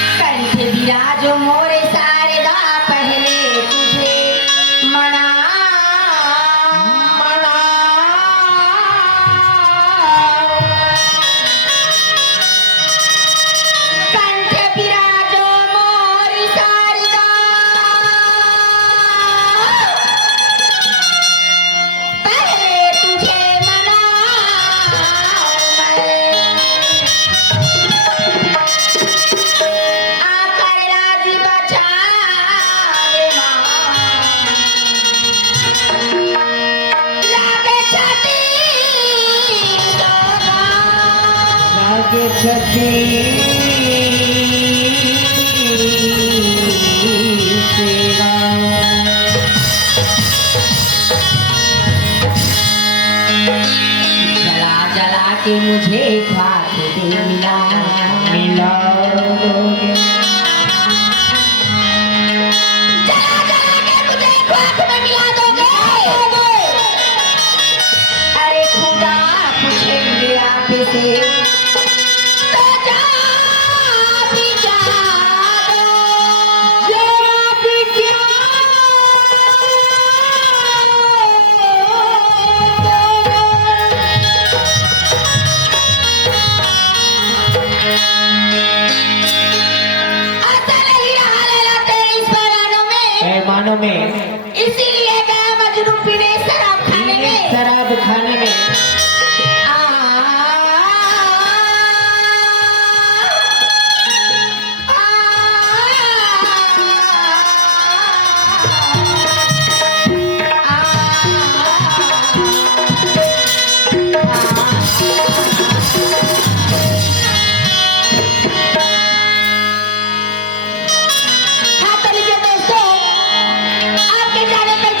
विराजो मोरे शारदा पहले तुझे मना कंठ विराजो मोरे शारदा पहले तुझे मना आकर राज बचा दे माँ लागे छठी सोना लागे छठी सेवा जला जला के मुझे ख्वाब दे मिला मिलाओगे जला जला के मुझे ख्वाब में मिला दोगे अरे खुदा पूछेंगे आपसे तो जा भी जा दो जरा भी क्या असल ही हाल है तेरे इस बरानों में पैमानों में इसीलिए गया मजनू पीने शराब खाने में शराब खाने में हाँ तो लीजिए दोस्तों आपके जाने पर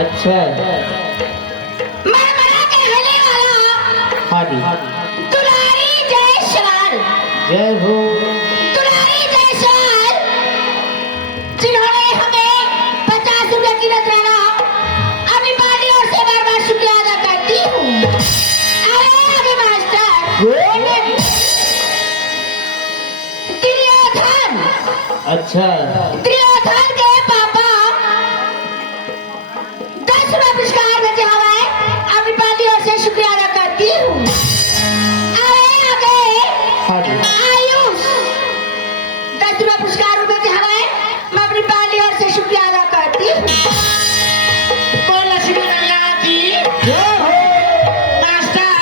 अच्छा मरमरा के हले वाला हाँ जी दुलारी जायसवाल जय हो दुलारी जायसवाल जिन्होंने हमें 50 रुपए की नजराना अपनी पार्टी और से बार बार शुक्रिया अदा करती हूँ। आगे मास्टर दुर्योधन अच्छा दुर्योधन के पापा 10 रुपए पुरस्कार भेजे हमें अपनी पार्टी और से शुक्रिया अदा करती हूँ। आगे हाँ जी आयुष 10 रुपए पुरस्कार भेजे हमें मैं अपनी पार्टी और से शुक्रिया अदा करती हूँ। कौन लक्ष्मी मैया की जय हो मास्टर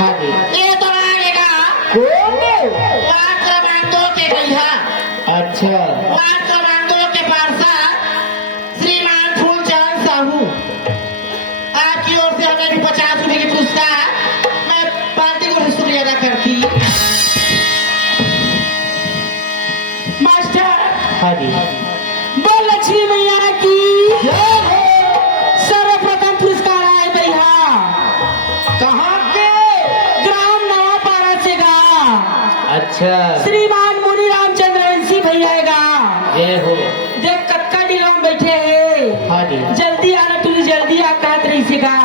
हाँ जी ये तो आएगा वार्ड क्रमांक 2 के भैया अच्छा वार्ड क्रमांक 2 के पार्षद श्रीमान फूलचंद साहू आपकी ओर से हमें भी 50 रुपए की पुरस्कार मैं पार्टी को शुक्रिया अदा करती। मास्टर हाँ जी बोल लक्ष्मी मैया की सर्वप्रथम पुरस्कार आए भैया कहाँ के ग्राम नवापारा से गा अच्छा श्रीमान मुनि रामचंद्र वंशी भैया गा जय हो देख कक्का डिलो में बैठे हैं हाँ जी जल्दी आना तू जल्दी आ कहत रही से गा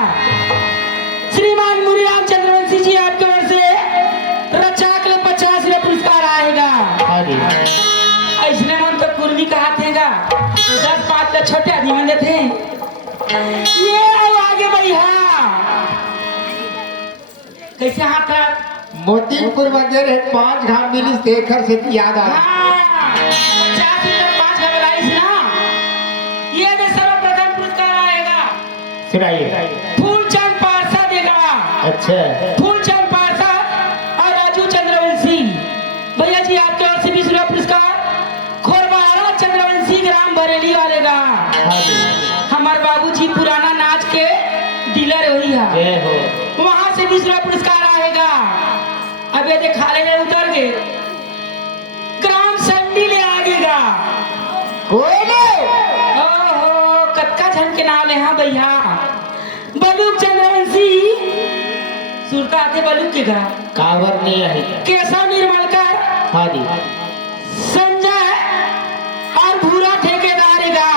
श्रीमान मुनि रामचंद्र वंशी जी आपके ओर से रचाक ले 50 रुपए पुरस्कार आएगा। हाँ जी ऐसने मन तो कुर्मी कहा थेगा 10-5 तो छोटे आदमी में देते ये आओ आगे भैया कैसे हाथ रख मोतीपुर वगैरह 5 घाट मिली शेखर से याद आ 50 रुपए 5 का बलाइस ना ये भी सर्वप्रथम पुरस्कार आएगा। सुनाइए फूलचंद पारसा देगा अच्छा फूलचंद पारसा और राजू चंद्रवंशी भैया जी आपके ओर से 20 रुपए पुरस्कार खोरबाड़ा चंद्रवंशी ग्राम बरेली वाले का हाँ जी हमारे बाबूजी पुराना नाच के डीलर वही है जय हो वहां से 20 रुपए पुरस्कार आएगा। अब ये खाले में उतर गए ग्राम संडी ले आगेगा कोई नहीं ओहो कक्का झन के नाम है भैया बलूक चंद्रवंशी सुरता आते बलूक के घर कावर नहीं आई केशव निर्मलकर हाँ जी संजय और भूरा ठेकेदार गा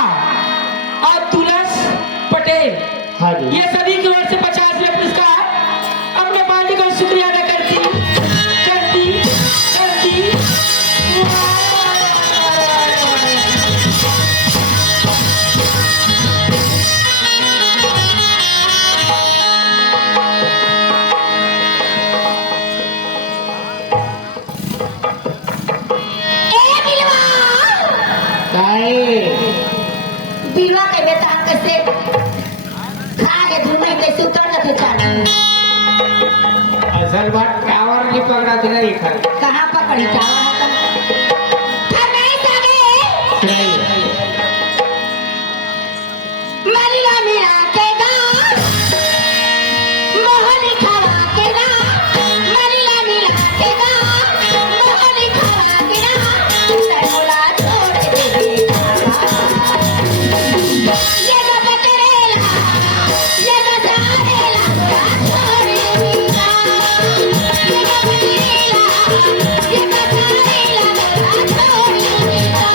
और तुलस पटेल हाँ जी ये सभी की ओर से 50 रुपए पुरस्कार अपने पार्टी को शुक्रिया अदा करती बिलवा के बेटा कैसे खा के धुन में कैसे उतर थे चाची। असल बात टावर नहीं पकड़ा थी ना खाली कहाँ पकड़ी चावल होता? फरमाइश आ गए। मलिला मिला के गा, मोहनी खवा के गा, मलिला मिला के गा, मोहनी खवा के गा, तनुला छोड़ दे बेटा। ये गा बकरेला, ये गा झारेला, छोड़ दे बेटा। ये गा बकरेला, ये गा झारेला, छोड़ दे बेटा।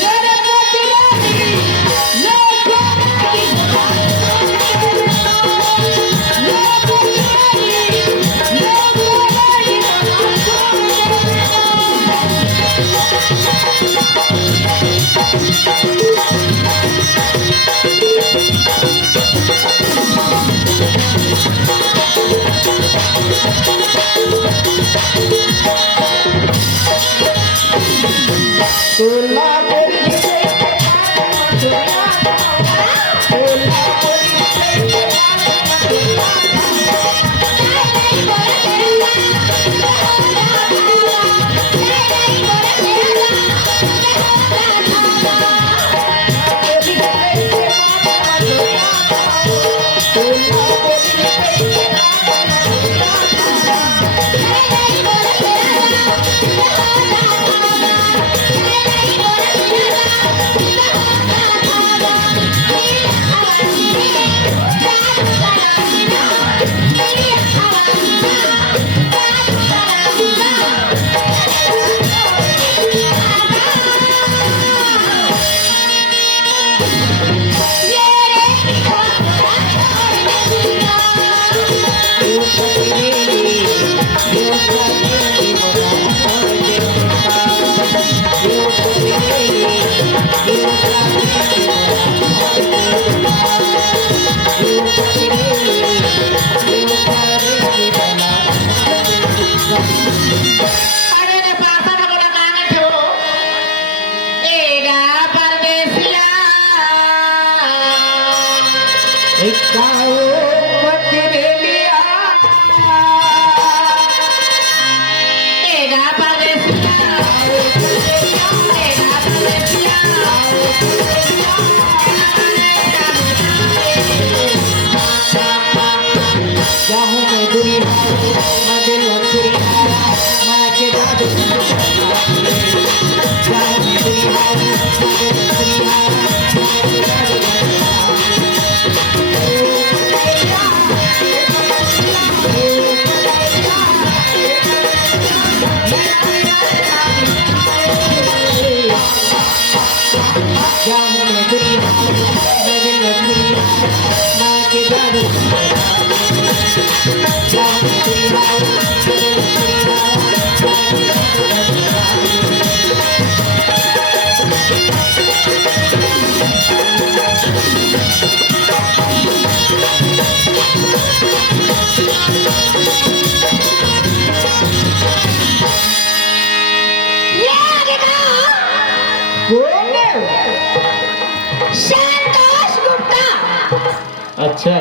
मेरे मोतियारी, मेरे प्यारी, मेरे मोतियारी, अरे ने पासा ना बोला कांगे थे वो एगा परदेसिया एगा परदेसिया एगा परदेसिया जाऊं मैं दुनिया मैं दिल दुनिया मैं के जादू जाऊं मैं दुनिया मैं दिल दुनिया जाऊं मैं दुनिया मैं दिल दुनिया मैं के जादू जाऊं मैं दुनिया ये आगे का बोल संतोष गुप्ता अच्छा